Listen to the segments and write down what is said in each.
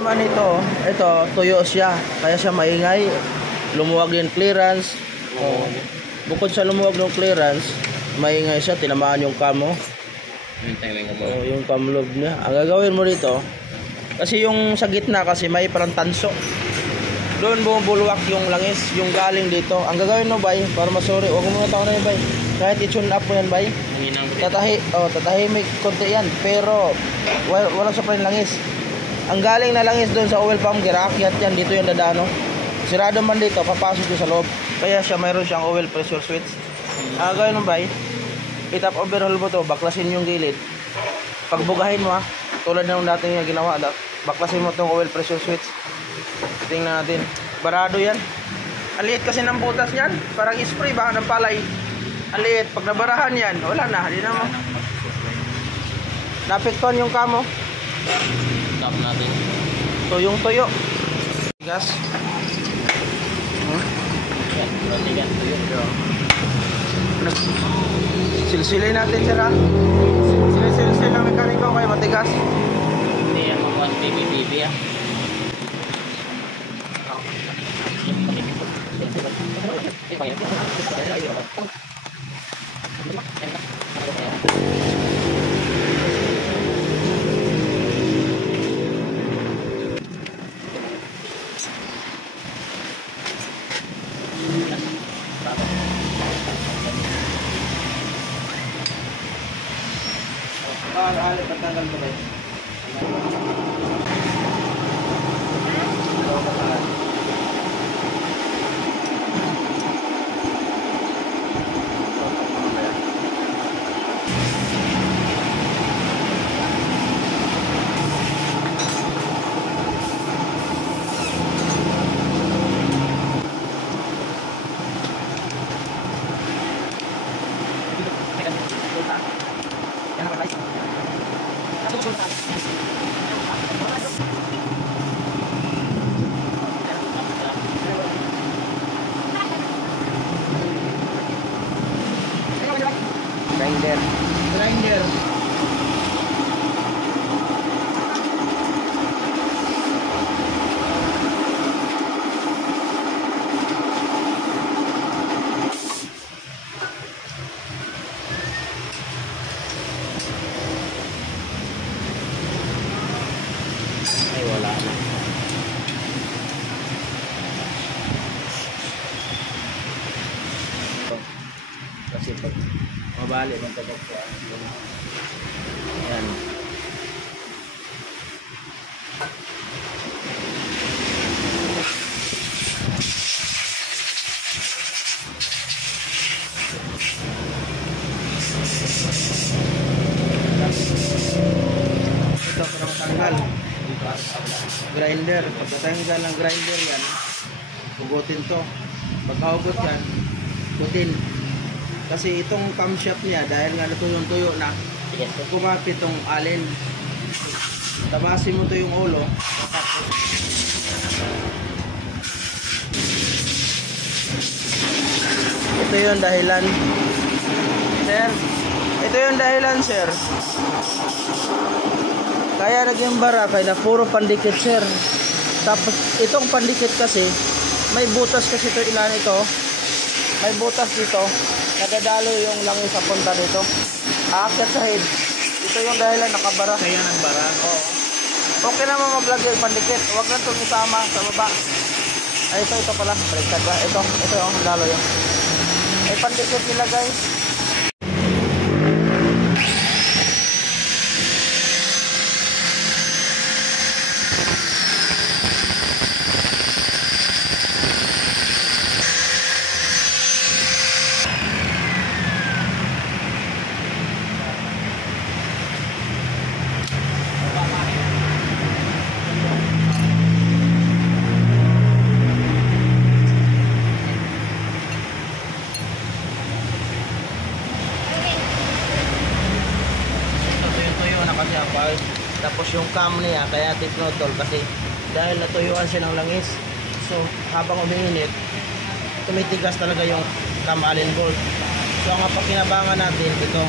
Naman ito tuyo siya, kaya siya maingay. Lumuwag yung clearance. Bukod sa lumuwag ng clearance, maingay siya, tinamaan yung camo. Yung cam lobe niya. Ang gagawin mo dito, kasi yung sa gitna kasi may parang tanso. Doon bumubulwak yung langis, yung galing dito. Ang gagawin mo, bay, para masuri, huwag mo muna taon na yun, bay. Kahit i-tune up mo yan, bay. Tatahimik konti yan, pero walang sa pa yung langis. Ang galing na langis doon sa oil pump, girakyat yan, dito yung dadano. Sirado man dito, papasok yung sa loob. Kaya siya, mayroon siyang oil pressure switch. Ang gagawin mo, bay, i-top overhaul mo to, baklasin yung gilid. Pagbugahin mo, tulad ng dating yung ginawa, baklasin mo tong oil pressure switch. Tingnan natin, barado yan. Ang liit kasi ng butas yan, parang spray ba ng palay. Ang liit, pag nabarahan yan, wala na, hindi na mo. Napektuhan yung kamo. Stop natin. Tuyong-tuyo. Gas. Silsilay natin sir, ha? Silsil ng mekaniko kaya matigas. Hindi yan makuha BB ah. Alit, patanggal ko ba? Grinder. Ay, wala na. Kasi pag mabali ng pagkakwa. Ayan. Ito para matanggal. Grinder. Pagkatanggal ng grinder yan, hugutin to. Pagkahugot yan, hugutin. Kasi itong camshaft niya, dahil nga natuyong-tuyo na, kumapit itong alin. Tabasin mo to yung ulo. Ito yung dahilan. Sir, ito yung dahilan, sir. Kaya naging bara, kaya na puro pandikit, sir. Tapos, itong pandikit kasi, may butas kasi ito, ilan ito. May butas dito. Nagadalo yung langis sa punta dito. Aakyat sa head. Ito yung dahilan nakabara. Kaya nagbara. Oo. Okay naman maglagay yung pandikit. Huwag lang itong isama sa baba. Ay, ito pala. Baliktad ba? Ito yung lalo yun. May pandikit nilagay. Tapos yung cam niya kaya tipnotol kasi dahil natuyuan siya ng langis, so habang umiinit tumitigas talaga yung cam allen bolt. So ang pakinabangan natin ito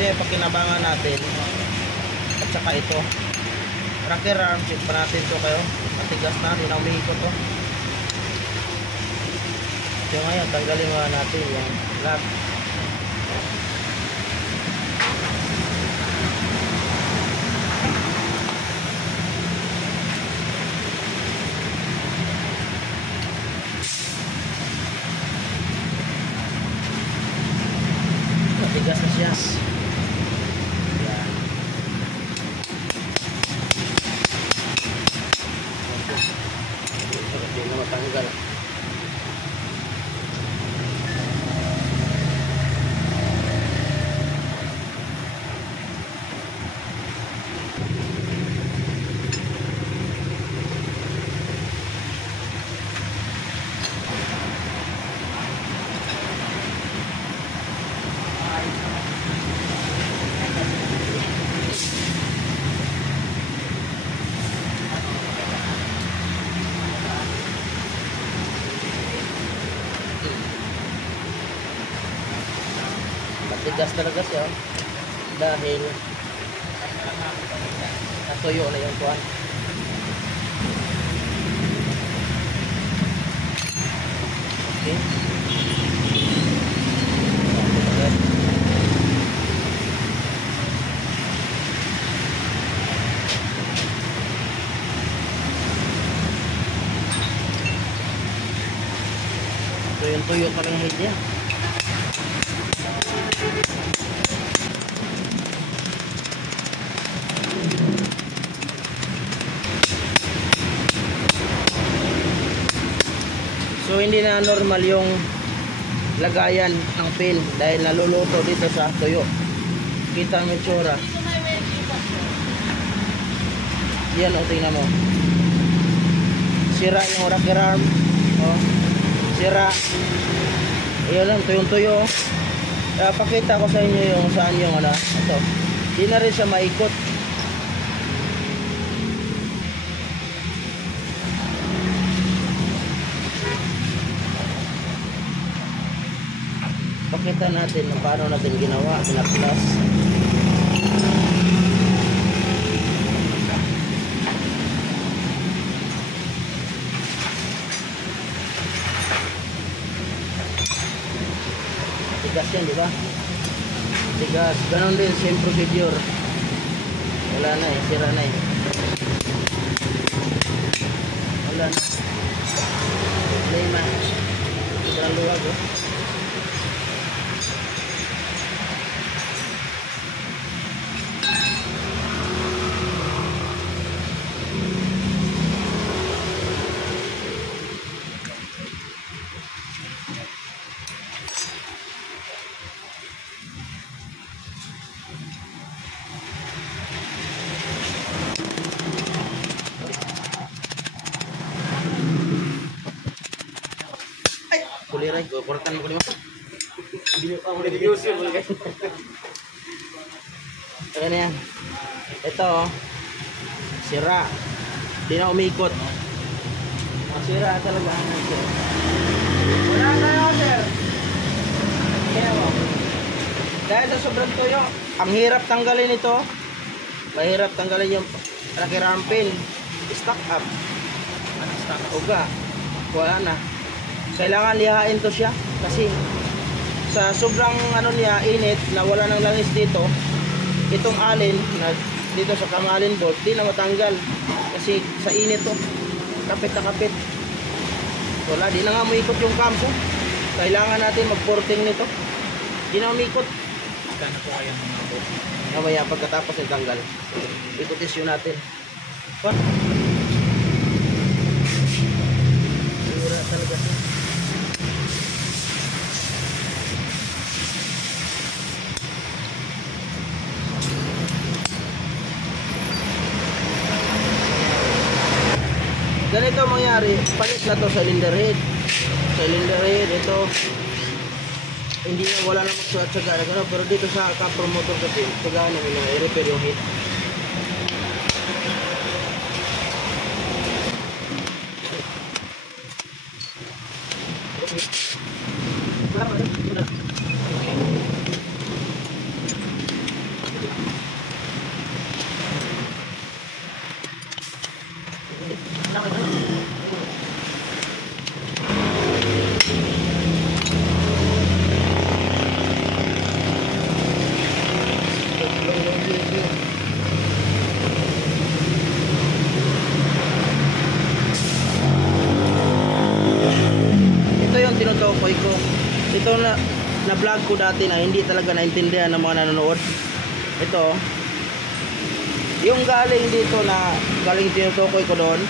yung pakinabangan natin, at saka ito. Rocker arm, check pa natin to kayo. Matigas na, hindi na umiikot to. So ngayon, tanggalin muna natin yung lock. Matigas na siya. Yan. Hindi na matanggal. Matigas talaga siya dahil natuyo na yung kuwan. Okay. So yung tuyo pa lang head niya. So hindi na normal yung lagayan ng pin dahil naluluto dito sa tuyo. Kita ang itsura. Yan o, tingnan mo. Sira yung rocker arm. O, sira. Iyon lang, tuyong-tuyo. Pakita ko sa inyo yung saan yung ano. Ito. Hindi na rin siya maikot. Pakita natin kung paano natin ginawa, pinaplas. Tigas yan, di ba? Tigas. Ganon din, same procedure. Wala na eh, sira na eh. Wala na. Problema. Sobrang luwag oh. Kuliray, kukuratan mo ko naman. Ito na yan. Ito, sira. Hindi na umikot. Sira talaga. Wala tayo, sir. Kaya mo. Dahil sa sobrang tuyo, ang hirap tanggalin ito. Mahirap tanggalin yung rocker arm pin. Stuck up. Uga. Wala na. Kailangan lihain to siya kasi sa sobrang ano niya init na wala nang langis dito, itong alin na dito sa kamalin bolt di na matanggal kasi sa init to, kapit na kapit. Wala, di na nga umiikot yung kampo. Kailangan natin mag-porting nito. Di na umikot. Kano po kayang mga boat? Mamaya pagkatapos ay tanggal, ikutis yun natin. Sira talaga siya. Ganito mangyari, palit na to sa cylinder head. Cylinder head, ito hindi na wala na magsuat-saga na gano'n, pero dito sa copper motor kasi sagaan namin na i-repair yung head. ito na vlog ko dati na hindi talaga naintindihan ng mga nanonood. Ito, yung galing dito na galing tinutukoy ko doon,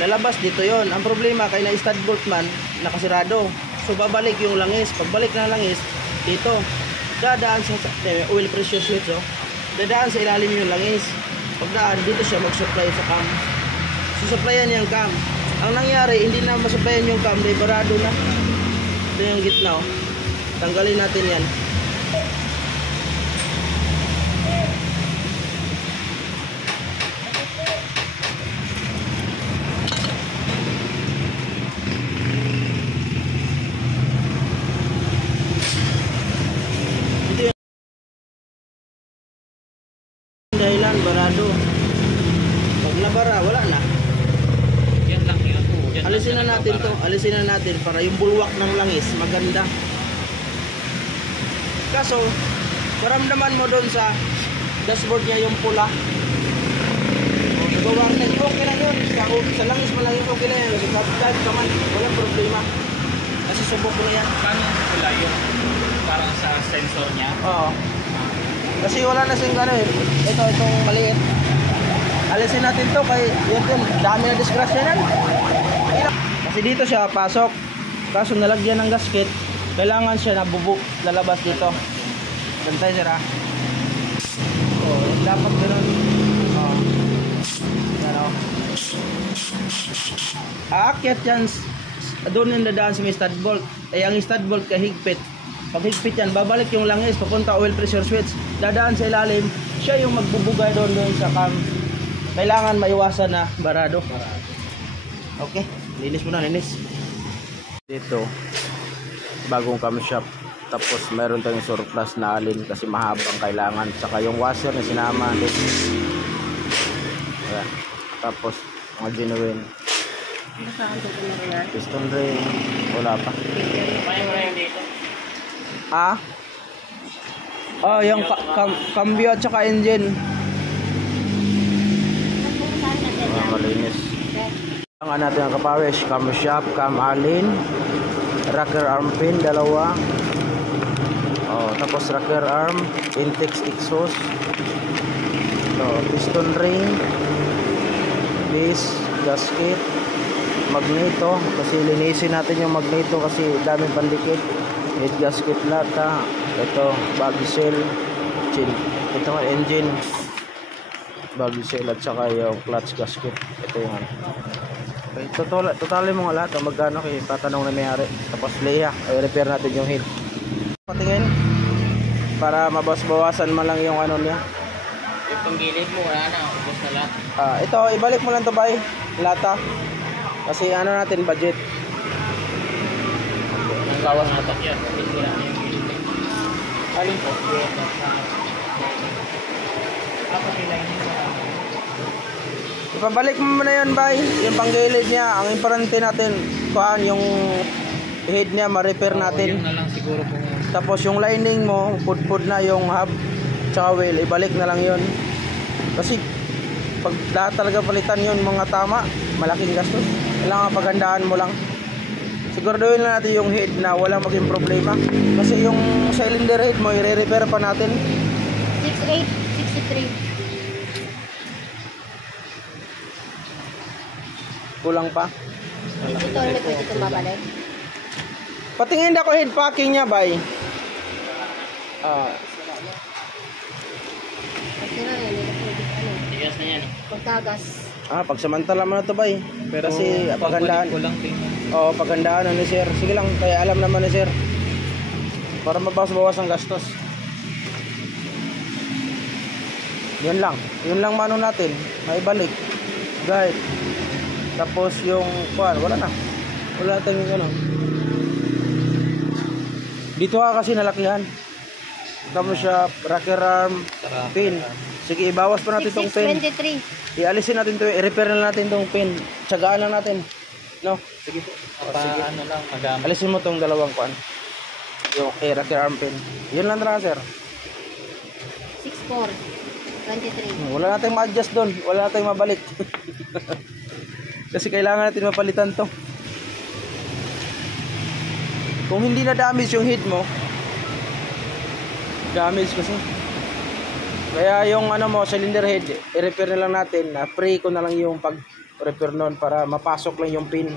lalabas dito yon. Ang problema kay na stud bolt man nakasirado. So babalik yung langis. Pagbalik ng langis dito, dadaan sa oil pressure switch, oh. Dadaan sa ilalim yung langis. Pagdaan dito siya mag-supply sa cam. Susupplyan yung cam. Ang nangyari, hindi na masupplyan yung cam, dahil barado na. Ito yung gitna, oh. Tanggalin natin yan. Dahilan barado. Pag nabara wala na. Yan lang yun. Yan Alisin lang na natin to, alisin na natin para yung bulwak ng langis maganda. Kaso maramdaman mo doon sa dashboard niya yung pula. O nagawarning, okay na yun. Sa langis mo lang yun, okay na yun. Sa tag ka man, walang problema. Kasi subok ko na yan. Paano pula yun? Parang sa sensor niya? Oo. Kasi wala na siyang ano eh. Itong maliit. Alisin natin to kay yun, dami na disgrasya yan. Kasi dito siya pasok. Kaso nalagyan ng gasket, kailangan siya lalabas dito. Bantay sir ha. Oh, dapat ganoon. Oh. Yan oh. Aakyat yan. Doon yung dadaan sa may stud bolt. Ang stud bolt kahigpit. Pag higpit yan, babalik yung langis papunta oil pressure switch, dadaan sa ilalim, siya yung magbubugay doon sa cam. Kailangan maiwasan na barado. Okay, linis mo na, linis. Dito, bagong cam shop. Tapos meron tayong surplus na alin kasi mahabang kailangan. Saka yung washer na sinama din. Ayan. Tapos, mga genuine. Piston ring, wala pa. Ah? Oh, yung cambio at saka engine. Malinis. Ang natin ang kapawish, cam shop, cam alin, rocker arm pin, dalawa. Oh, tapos rocker arm, Intex exhaust. So, piston ring, base, gasket, magneto. Kasi linisin natin yung magneto kasi daming pandikit. Head gasket lata, ito bag seal, ito ang engine, bag seal at saka yung clutch gasket. Ito yung ano. Okay, totally mo nga lahat magkano kay tatanong na mayari. Tapos liha, i-repair natin yung head. Patingin para mabawas-bawasan man lang yung ano niya. Yung panggilid mo, wala na, ubos na lahat. Ito, ibalik mo lang to bay, lata. Kasi ano natin budget. Bawas na ito yan. Alin po? Ipabalik mo muna yun, bay. Yung panggilid niya, ang importante natin, kuhaan yung head niya, ma-repair natin. Yun na lang siguro kung... Tapos yung lining mo, pud na yung hub, tsaka wheel, ibalik na lang yun. Kasi, pag lahat talaga palitan yun, mga tama, malaking gastos. Kailangan pagandaan mo lang. Siguraduhin lang natin yung head na walang maging problema. Kasi yung cylinder head mo, i-repair pa natin. 68, 63. Kulang pa. Ito hindi pwede itong babalik. Patingin ako head packing niya, bay. Kasi na yan, hindi pwede ano. Tigas na yan. Magkagas. Pagsamantala mo na to, bay. Pero kasi pagandaan. Ko lang tingnan. Oo, pagandaan ni sir. Sige lang, kaya alam naman ni sir. Para mabawas-bawas ang gastos. Yun lang mano natin. Maibalik. Guide. Tapos yung kuan, wala na. Wala tayong ano. Dito kasi nalakihan. Tama siya, rocker arm, pin. Sige, ibawas pa natin tong pin. 23. Ialisin natin to, i-repair na natin tong pin. Tsagaan lang natin. No? Sige po. Sige. Ano lang, magamit. Alisin mo tong dalawang kuan. Yung rocker arm pin. Yun lang talaga, sir. 64. 23. Wala nating ma-adjust doon. Wala nating mabalik. Kasi kailangan natin mapalitan to. Kung hindi na damage yung heat mo, damage kasi. Kaya yung ano mo, cylinder head, i-repair na lang natin. Pray ko na lang yung pag-repair nun para mapasok lang yung pin.